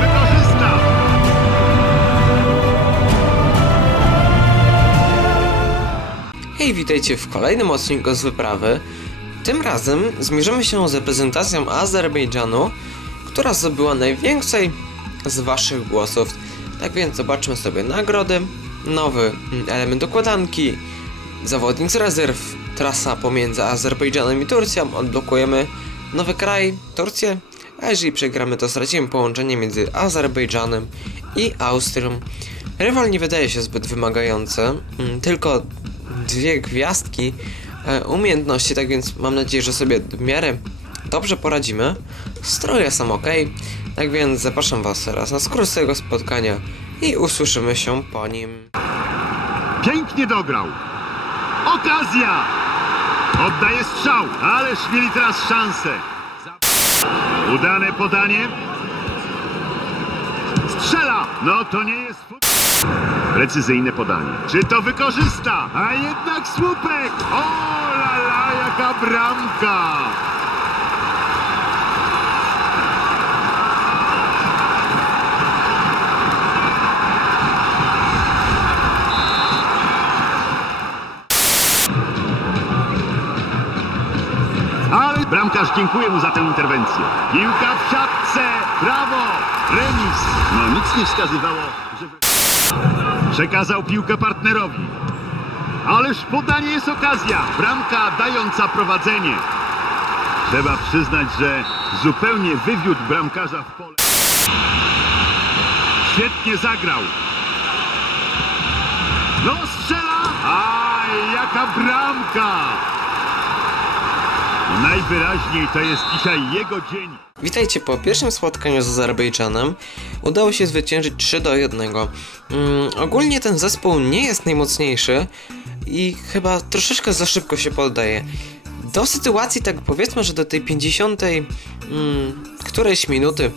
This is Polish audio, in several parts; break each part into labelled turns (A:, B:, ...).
A: Wykorzysta?
B: Hej, witajcie w kolejnym odcinku z wyprawy. Tym razem zmierzymy się z reprezentacją Azerbejdżanu, która zdobyła najwięcej z waszych głosów. Tak więc zobaczmy sobie nagrody, nowy element układanki, zawodnik z rezerw, trasa pomiędzy Azerbejdżanem i Turcją, odblokujemy nowy kraj, Turcję, a jeżeli przegramy to stracimy połączenie między Azerbejdżanem i Austrią. Rywal nie wydaje się zbyt wymagający, mm, tylko dwie gwiazdki e, umiejętności, tak więc mam nadzieję, że sobie w miarę dobrze poradzimy. Stroje są ok, tak więc zapraszam Was teraz na skrót tego spotkania i usłyszymy się po nim.
A: Pięknie dograł. Okazja! Oddaje strzał, ależ mieli teraz szansę. Za- Udane podanie. Strzela! No to nie jest... Precyzyjne podanie. Czy to wykorzysta? A jednak słupek! O la la, jaka bramka! Bramkarz dziękuję mu za tę interwencję. Piłka w siatce! Brawo! Remis! No nic nie wskazywało, że... Przekazał piłkę partnerowi. Ależ podanie jest okazja. Bramka dająca prowadzenie. Trzeba przyznać, że zupełnie wywiódł bramkarza w pole. Świetnie zagrał. No strzela! Aj, jaka bramka! Najwyraźniej to jest dzisiaj jego dzień.
B: Witajcie po pierwszym spotkaniu z Azerbejdżanem. Udało się zwyciężyć 3 do 1. Mm, ogólnie ten zespół nie jest najmocniejszy i chyba troszeczkę za szybko się poddaje. Do sytuacji, tak powiedzmy, że do tej 50. Mm, którejś minuty,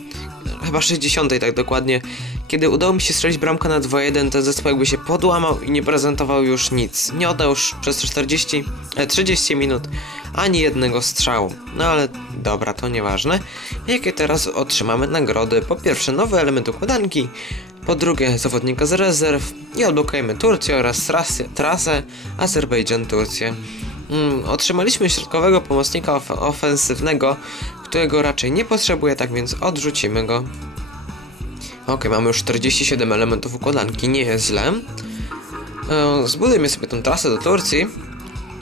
B: chyba 60. tak dokładnie, kiedy udało mi się strzelić bramkę na 2-1, ten zespół jakby się podłamał i nie prezentował już nic. Nie oddał już przez 40, e, 30 minut ani jednego strzału. No ale dobra, to nieważne. Jakie teraz otrzymamy nagrody? Po pierwsze, nowy element układanki. Po drugie, zawodnika z rezerw. I odblokujemy Turcję oraz trasę, trasę Azerbejdżan-Turcję. Mm, otrzymaliśmy środkowego pomocnika of ofensywnego, którego raczej nie potrzebuje, tak więc odrzucimy go. Ok, mamy już 47 elementów układanki, nie jest źle. E, Zbudujmy sobie tą trasę do Turcji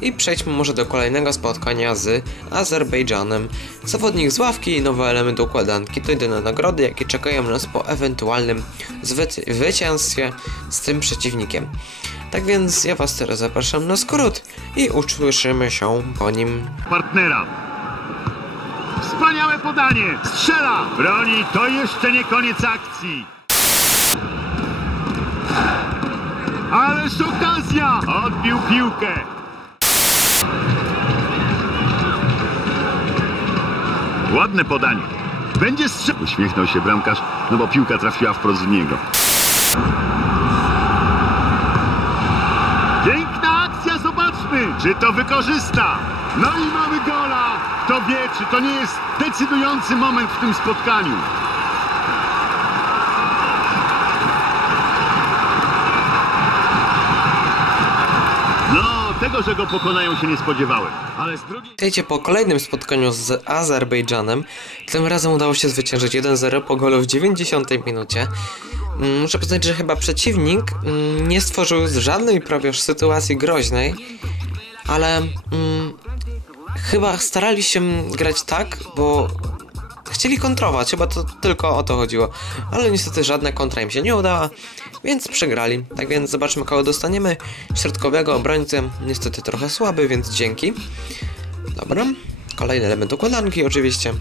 B: i przejdźmy może do kolejnego spotkania z Azerbejdżanem. Zawodnik z ławki i nowy element układanki to jedyne nagrody, jakie czekają nas po ewentualnym zwyci- zwycięstwie z tym przeciwnikiem. Tak więc ja Was teraz zapraszam na skrót i usłyszymy się po nim.
A: Partnera. Wspaniałe podanie. Strzela. Broni. To jeszcze nie koniec akcji. Ależ okazja. Odbił piłkę. Ładne podanie. Będzie strzał. Uśmiechnął się bramkarz, no bo piłka trafiła wprost w niego. Piękna akcja, zobaczmy, czy to wykorzysta. No i mamy gola. Kto wie, czy to nie jest decydujący moment w tym spotkaniu. No, tego, że go pokonają się nie spodziewałem. Ale z drugiej...
B: Witajcie po kolejnym spotkaniu z Azerbejdżanem. Tym razem udało się zwyciężyć 1-0 po golu w 90 minucie. Mm, Muszę przyznać, że chyba przeciwnik mm, nie stworzył żadnej prawie sytuacji groźnej, ale mm, chyba starali się grać tak, bo chcieli kontrować, chyba to tylko o to chodziło. Ale niestety żadna kontra im się nie udała, więc przegrali. Tak więc zobaczmy kogo dostaniemy. Środkowego obrońcę, niestety trochę słaby, więc dzięki. Dobra, kolejny element układanki oczywiście.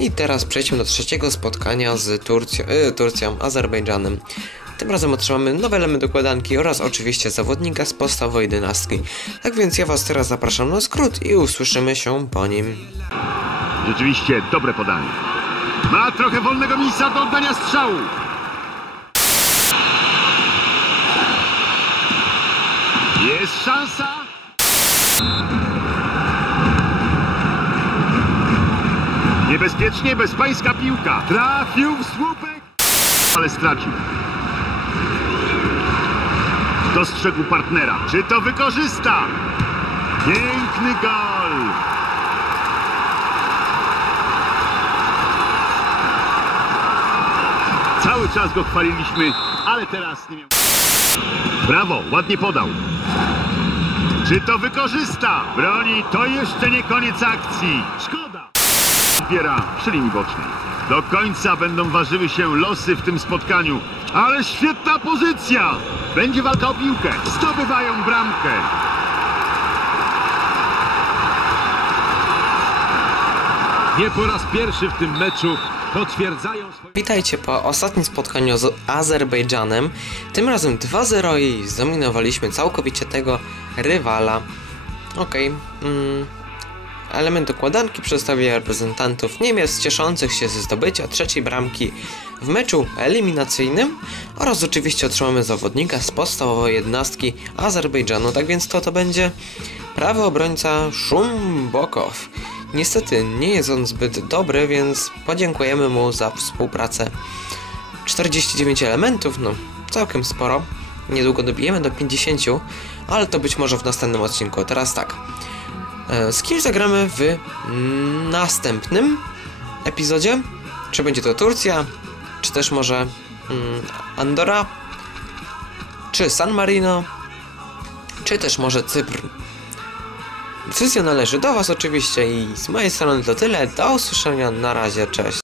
B: I teraz przejdźmy do trzeciego spotkania z Turcją, y, Turcją Azerbejdżanem. Tym razem otrzymamy nowy element układanki oraz oczywiście zawodnika z podstawowej dynastki. Tak więc ja Was teraz zapraszam na skrót i usłyszymy się po nim.
A: Rzeczywiście dobre podanie. Ma trochę wolnego miejsca do oddania strzału. Jest szansa. Niebezpiecznie bezpańska piłka. Trafił w słupek, ale stracił. Dostrzegł partnera. Czy to wykorzysta? Piękny gol! Cały czas go chwaliliśmy, ale teraz nie miał. Brawo, ładnie podał. Czy to wykorzysta? Broni, to jeszcze nie koniec akcji. Szkoda. Zbiera przy linii bocznej. Do końca będą ważyły się losy w tym spotkaniu. Ale świetna pozycja. Będzie walka o piłkę. Zdobywają bramkę.
C: Nie po raz pierwszy w tym meczu potwierdzają.
B: Witajcie po ostatnim spotkaniu z Azerbejdżanem. Tym razem 2-0 i zdominowaliśmy całkowicie tego rywala. Okej. mm, element układanki przedstawia reprezentantów Niemiec cieszących się ze zdobycia trzeciej bramki w meczu eliminacyjnym oraz oczywiście otrzymamy zawodnika z podstawowej jednostki Azerbejdżanu, tak więc to to będzie prawy obrońca Szumbokow. Niestety nie jest on zbyt dobry, więc podziękujemy mu za współpracę. 49 elementów, no całkiem sporo. Niedługo dobijemy do 50, ale to być może w następnym odcinku. Teraz tak. E, Z kim zagramy w następnym epizodzie? Czy będzie to Turcja? Czy też może mm, Andora? Czy San Marino? Czy też może Cypr? Decyzja należy do Was oczywiście i z mojej strony to tyle. Do usłyszenia. Na razie. Cześć.